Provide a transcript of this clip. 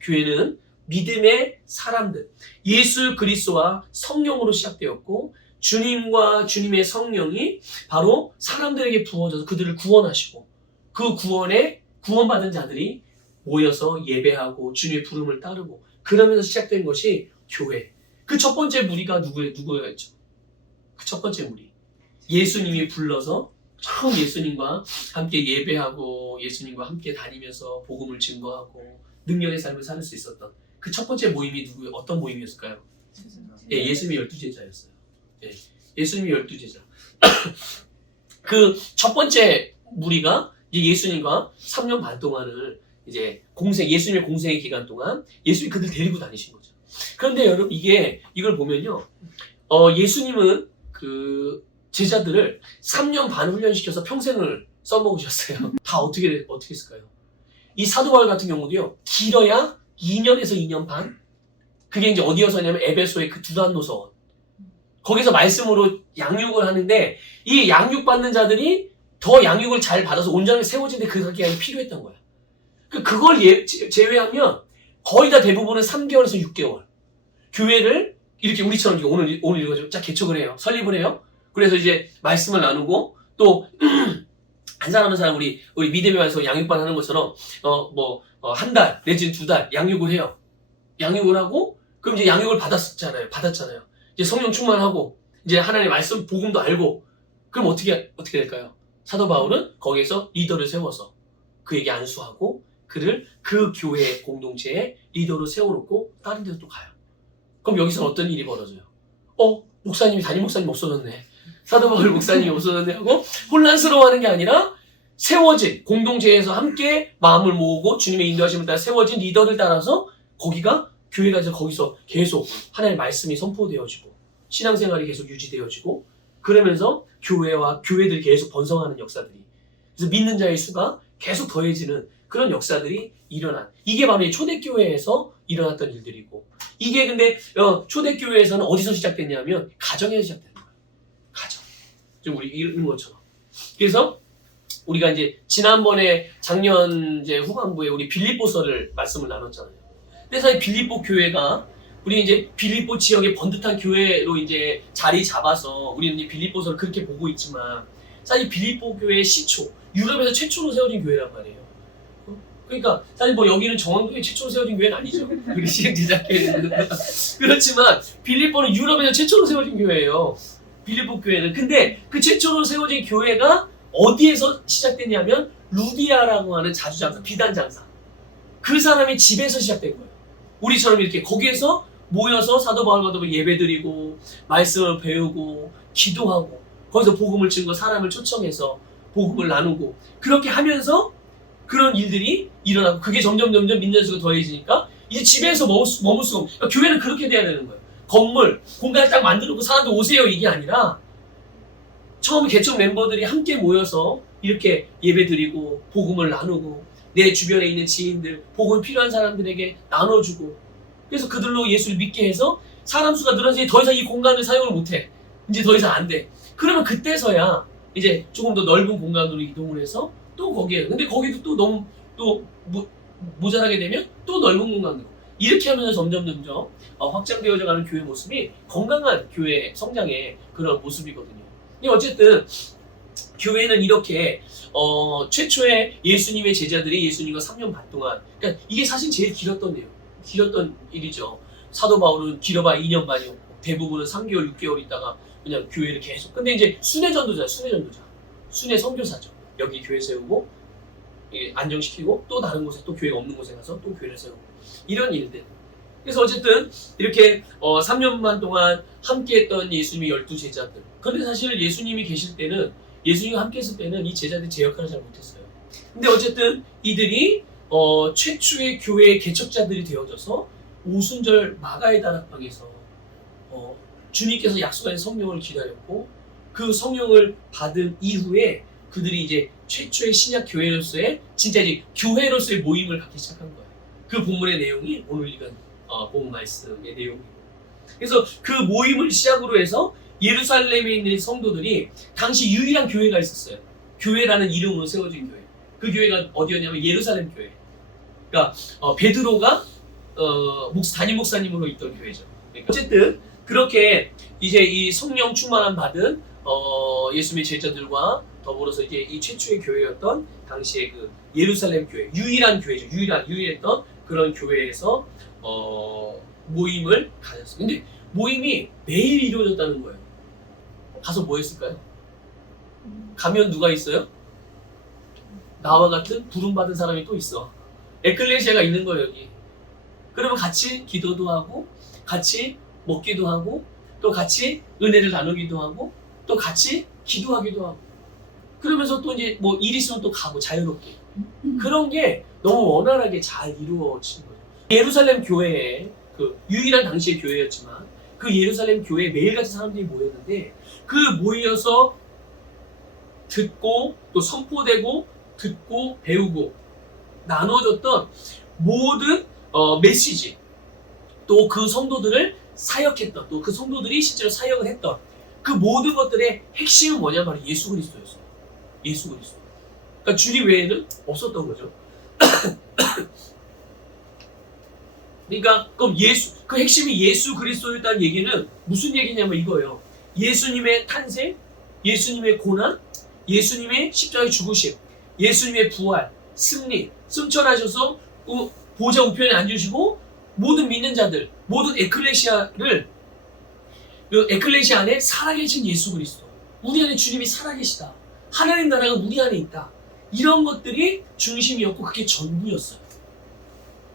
교회는 믿음의 사람들, 예수 그리스도와 성령으로 시작되었고 주님과 주님의 성령이 바로 사람들에게 부어져서 그들을 구원하시고 그 구원에 구원받은 자들이 모여서 예배하고 주님의 부름을 따르고 그러면서 시작된 것이 교회. 그 첫 번째 무리가 누구였죠? 그 첫 번째 무리. 예수님이 불러서 처음 예수님과 함께 예배하고 예수님과 함께 다니면서 복음을 증거하고 능력의 삶을 살 수 있었던 그 첫 번째 모임이 어떤 모임이었을까요? 예, 예수님의 12제자였어요. 예, 예수님의 12제자. 그 첫 번째 무리가 이제 예수님과 3년 반 동안을 이제 예수님의 공생의 기간 동안 예수님이 그들 데리고 다니신 거죠. 그런데 여러분 이걸 보면요. 예수님은 그 제자들을 3년 반 훈련시켜서 평생을 써먹으셨어요. 다 어떻게 했을까요? 이 사도 바울 같은 경우도요. 길어야 2년에서 2년 반? 그게 이제 어디여서냐면 에베소의 그 두란노선. 거기서 말씀으로 양육을 하는데 이 양육받는 자들이 더 양육을 잘 받아서 온전하게 세워지는데 그 기간이 필요했던 거야. 그걸 제외하면 거의 다 대부분은 3개월에서 6개월. 교회를 이렇게 우리처럼 오늘 이거 쫙 개척을 해요. 설립을 해요. 그래서 이제 말씀을 나누고 또 한 사람 한 사람 우리 믿음에 와서 양육반 하는 것처럼 한 달 내지는 2달 양육을 해요. 양육을 하고 그럼 이제 양육을 받았잖아요. 이제 성령 충만하고 이제 하나님의 말씀 복음도 알고 그럼 어떻게 될까요? 사도 바울은 거기에서 리더를 세워서 그에게 안수하고 그를 그 교회 공동체의 리더로 세워놓고 다른 데로 또 가요. 그럼 여기서 어떤 일이 벌어져요? 담임 목사님 없어졌네. 사도 바울 목사님이 없어졌네 하고 혼란스러워하는 게 아니라 세워진 공동체에서 함께 마음을 모으고 주님의 인도하심을 따라 세워진 리더를 따라서 교회가 거기서 계속 하나님의 말씀이 선포되어지고 신앙생활이 계속 유지되어지고 그러면서 교회들이 계속 번성하는 역사들이 그래서 믿는 자의 수가 계속 더해지는 그런 역사들이 일어난 이게 바로 이 초대교회에서 일어났던 일들이고 이게 근데 초대교회에서는 어디서 시작됐냐면 가정에서 시작된 거예요. 가정. 좀 우리 이런 것처럼. 그래서 우리가 이제 지난번에 작년 이제 후반부에 우리 빌립보서를 말씀을 나눴잖아요. 근데 사실 빌립보 교회가 우리 이제 빌립보 지역의 번듯한 교회로 이제 자리 잡아서 우리는 이제 빌립보서를 그렇게 보고 있지만 사실 빌립보 교회의 시초, 유럽에서 최초로 세워진 교회란 말이에요. 그러니까 사실 여기는 정왕교회 최초로 세워진 교회는 아니죠. 우리 시행제자교회는 그렇지만 빌립보는 유럽에서 최초로 세워진 교회예요. 빌립보 교회는. 근데 그 최초로 세워진 교회가 어디에서 시작됐냐면 루디아라고 하는 자주장사, 비단장사. 그 사람의 집에서 시작된 거예요. 우리처럼 이렇게 거기에서 모여서 사도 바울과 예배드리고 말씀을 배우고 기도하고 거기서 복음을 증거 사람을 초청해서 복음을 나누고 그렇게 하면서 그런 일들이 일어나고 그게 점점 믿는 수가 더해지니까 이제 집에서 머물 수가 없고 교회는 그렇게 돼야 되는 거예요. 건물, 공간을 딱 만들어놓고 사람들 오세요 이게 아니라 처음 개척 멤버들이 함께 모여서 이렇게 예배드리고 복음을 나누고 내 주변에 있는 지인들, 복음 필요한 사람들에게 나눠주고 그래서 그들로 예수를 믿게 해서 사람 수가 늘어서 더 이상 이 공간을 사용을 못해. 이제 더 이상 안 돼. 그러면 그때서야 이제 조금 더 넓은 공간으로 이동을 해서 또 거기에 근데 거기도 또 너무 모자라게 되면 또 넓은 공간으로 이렇게 하면서 점점 확장되어져 가는 교회 모습이 건강한 교회 성장의 그런 모습이거든요. 근데 어쨌든 교회는 이렇게 최초의 예수님의 제자들이 예수님과 3년 반 동안 그러니까 이게 사실 제일 길었던 일이죠. 사도 바울은 길어봐야 2년 반이었고 대부분은 3개월, 6개월 있다가 그냥 교회를 계속 근데 이제 순회 선교사죠. 여기 교회 세우고 안정시키고 또 다른 곳에 또 교회가 없는 곳에 가서 또 교회를 세우고 이런 일들. 그래서 어쨌든 이렇게 3년 반 동안 함께했던 예수님의 12제자들. 그런데 사실 예수님이 계실 때는 예수님과 함께 했을 때는 이 제자들이 제 역할을 잘 못했어요. 근데 어쨌든 이들이 최초의 교회의 개척자들이 되어져서 오순절 마가의 다락방에서 주님께서 약속하신 성령을 기다렸고 그 성령을 받은 이후에 그들이 이제 최초의 신약 교회로서의 진짜 이제 교회로서의 모임을 갖기 시작한 거예요. 그 본문의 내용이 오늘 읽은 본문 말씀의 내용이고. 그래서 그 모임을 시작으로 해서 예루살렘에 있는 성도들이 당시 유일한 교회가 있었어요. 교회라는 이름으로 세워진 교회. 그 교회가 어디였냐면 예루살렘 교회. 그러니까 베드로가 담임 목사님으로 있던 교회죠. 그러니까 어쨌든 그렇게 이제 이 성령 충만함 받은 예수님의 제자들과 더불어서 이제 이 최초의 교회였던 당시의 그 예루살렘 교회, 유일한 교회죠. 유일했던 그런 교회에서 모임을 가졌어요. 근데 모임이 매일 이루어졌다는 거예요. 가서 뭐 했을까요? 가면 누가 있어요? 나와 같은 부름받은 사람이 또 있어. 에클레시아가 있는 거예요, 여기. 그러면 같이 기도도 하고, 같이 먹기도 하고, 또 같이 은혜를 나누기도 하고, 또 같이 기도하기도 하고. 그러면서 또 이제 뭐 일 있으면 또 가고, 자유롭게. 그런 게 너무 원활하게 잘 이루어진 거예요. 예루살렘 교회에, 그 유일한 당시의 교회였지만, 그 예루살렘 교회에 매일같이 사람들이 모였는데, 그 모여서 듣고, 또 선포되고, 듣고, 배우고, 나눠줬던 모든 메시지, 또 그 성도들을 사역했던, 또 그 성도들이 실제로 사역을 했던 그 모든 것들의 핵심은 뭐냐? 바로 예수 그리스도였어요. 예수 그리스도. 그러니까 주님 외에는 없었던 거죠. 그러니까 그럼 그 핵심이 예수 그리스도였다는 얘기는 무슨 얘기냐면 이거예요. 예수님의 탄생, 예수님의 고난, 예수님의 십자가의 죽으심, 예수님의 부활, 승리, 승천하셔서 보좌 우편에 앉으시고 모든 믿는 자들, 모든 에클레시아를 그 에클레시아 안에 살아계신 예수 그리스도, 우리 안에 주님이 살아계시다, 하나님 나라가 우리 안에 있다, 이런 것들이 중심이었고 그게 전부였어요.